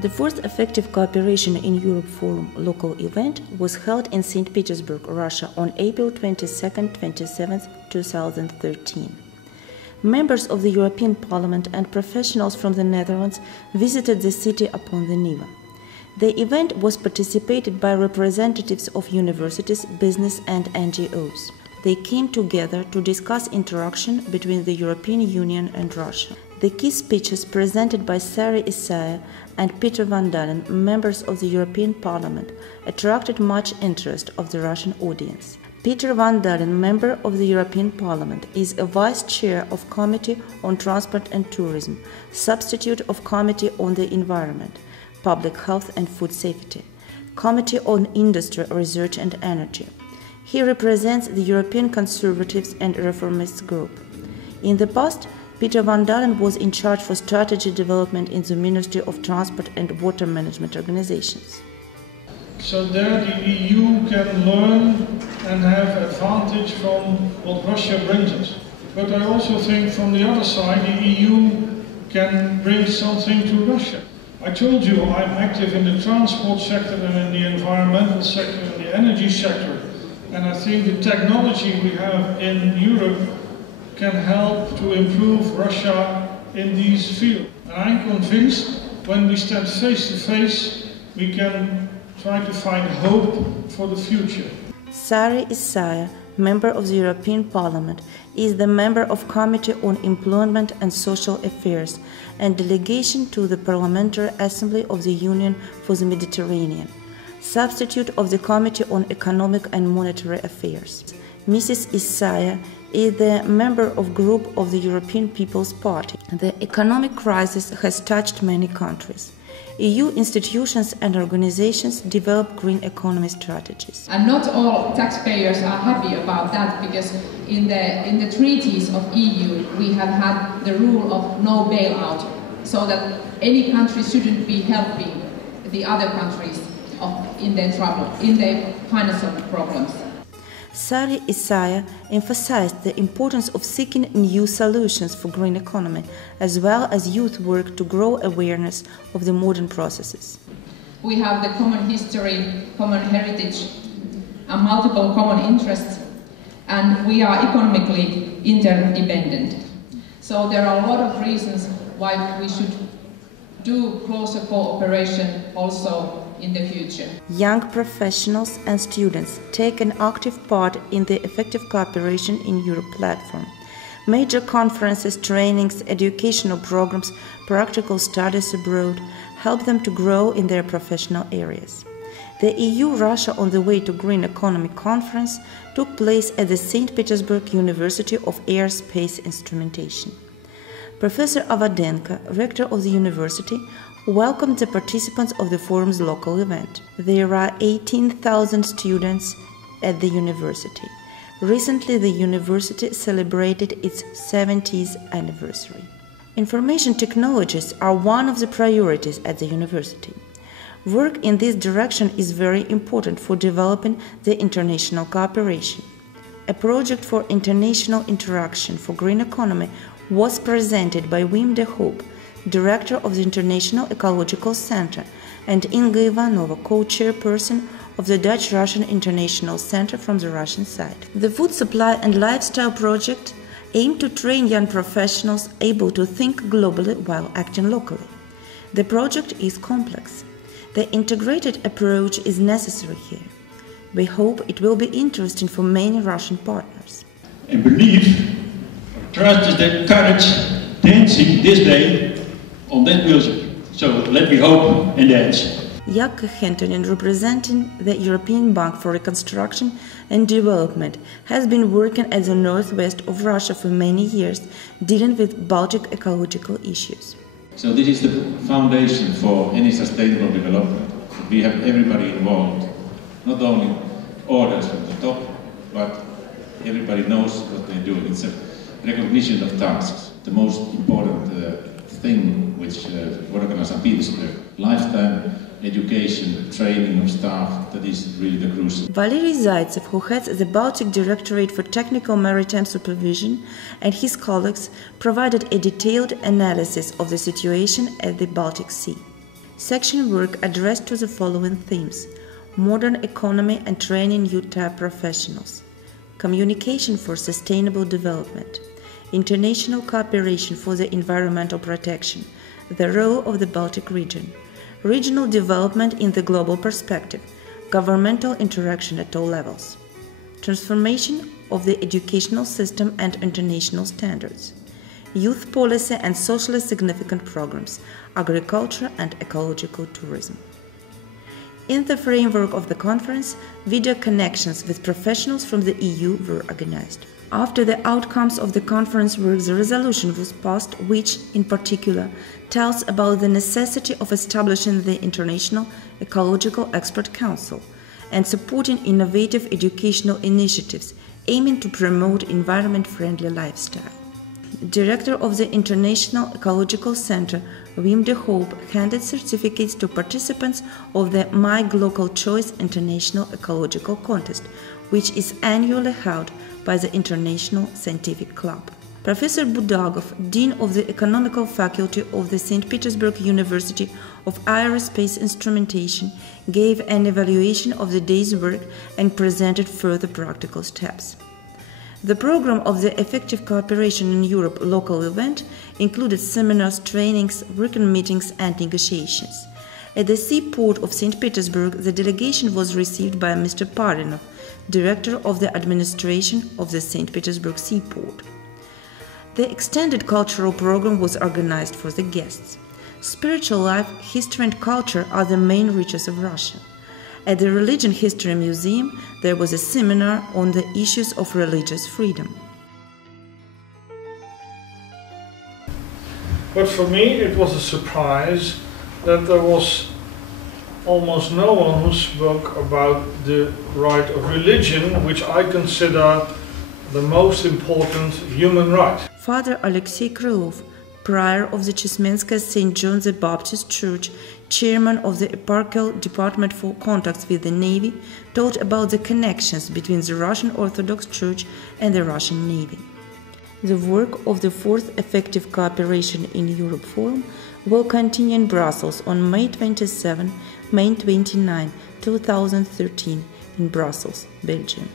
The first effective cooperation in Europe Forum local event was held in St. Petersburg, Russia on April 22-27, 2013. Members of the European Parliament and professionals from the Netherlands visited the city upon the Neva. The event was participated by representatives of universities, business and NGOs. They came together to discuss interaction between the European Union and Russia. The key speeches presented by Sari Isaiah and Peter Van Dalen, members of the European Parliament, attracted much interest of the Russian audience. Peter Van Dalen, member of the European Parliament, is a vice chair of Committee on Transport and Tourism, substitute of Committee on the Environment, Public Health and Food Safety, Committee on Industry, Research and Energy. He represents the European Conservatives and Reformists group. In the past, Peter Van Dalen was in charge for strategy development in the Ministry of Transport and Water Management organizations. So there the EU can learn and have advantage from what Russia brings us. But I also think from the other side the EU can bring something to Russia. I told you I'm active in the transport sector and in the environmental sector and the energy sector. And I think the technology we have in Europe can help to improve Russia in these fields. And I'm convinced when we stand face to face, we can try to find hope for the future. Sari Isaiah, member of the European Parliament, is the member of Committee on Employment and Social Affairs and delegation to the Parliamentary Assembly of the Union for the Mediterranean, substitute of the Committee on Economic and Monetary Affairs. Mrs. Isaiah is the member of group of the European People's Party. The economic crisis has touched many countries. EU institutions and organizations develop green economy strategies. And not all taxpayers are happy about that, because in the treaties of EU we have had the rule of no bailout, so that any country shouldn't be helping the other countries in their trouble, in their financial problems. Sari Isaiah emphasized the importance of seeking new solutions for green economy, as well as youth work to grow awareness of the modern processes. We have the common history, common heritage, and multiple common interests, and we are economically interdependent. So there are a lot of reasons why we should do closer cooperation also in the future. Young professionals and students take an active part in the effective cooperation in Europe platform. Major conferences, trainings, educational programs, practical studies abroad help them to grow in their professional areas. The EU-Russia on the Way to Green Economy conference took place at the St. Petersburg University of Aerospace Instrumentation. Professor Avadenko, rector of the university, welcomed the participants of the forum's local event. There are 18,000 students at the university. Recently, the university celebrated its 70th anniversary. Information technologies are one of the priorities at the university. Work in this direction is very important for developing the international cooperation. A project for international interaction for green economy was presented by Wim de Hoop, director of the International Ecological Center, and Inga Ivanova, co-chairperson of the Dutch-Russian International Center from the Russian side. The Food Supply and Lifestyle Project aimed to train young professionals able to think globally while acting locally. The project is complex. The integrated approach is necessary here. We hope it will be interesting for many Russian partners. And believe, trust is the courage dancing this day on that music. So let me hope and dance. Jakke Hentonen, representing the European Bank for Reconstruction and Development, has been working at the northwest of Russia for many years, dealing with Baltic ecological issues. So this is the foundation for any sustainable development. We have everybody involved, not only orders from the top, but everybody knows what they're doing. It's a recognition of tasks. The most important thing which work on St-Petersburg, lifetime education, training of staff, that is really the crucial. Valery Zaitsev, who heads the Baltic Directorate for Technical Maritime Supervision, and his colleagues provided a detailed analysis of the situation at the Baltic Sea. Section work addressed to the following themes: modern economy and training youth-type professionals, communication for sustainable development, international cooperation for the environmental protection, the role of the Baltic region, regional development in the global perspective, governmental interaction at all levels, transformation of the educational system and international standards, youth policy and socially significant programs, agriculture and ecological tourism. In the framework of the conference, video connections with professionals from the EU were organized. After the outcomes of the conference work, the resolution was passed, which, in particular, tells about the necessity of establishing the International Ecological Expert Council and supporting innovative educational initiatives aiming to promote environment-friendly lifestyle. Director of the International Ecological Center, Wim de Hoop, handed certificates to participants of the My Local Choice International Ecological Contest, which is annually held by the International Scientific Club. Professor Budagov, Dean of the Economical Faculty of the St. Petersburg University of Aerospace Instrumentation, gave an evaluation of the day's work and presented further practical steps. The program of the Effective Cooperation in Europe local event included seminars, trainings, working meetings and negotiations. At the seaport of St. Petersburg, the delegation was received by Mr. Parinov, Director of the Administration of the St. Petersburg Seaport. The extended cultural program was organized for the guests. Spiritual life, history and culture are the main riches of Russia. At the Religion History Museum, there was a seminar on the issues of religious freedom. But for me it was a surprise that there was almost no one who spoke about the right of religion, which I consider the most important human right. Father Alexei Krylov, prior of the Chesmenskaya St. John the Baptist Church, chairman of the Eparchial Department for Contacts with the Navy, taught about the connections between the Russian Orthodox Church and the Russian Navy. The work of the Fourth Effective Cooperation in Europe Forum will continue in Brussels on May 27, May 29, 2013 in Brussels, Belgium.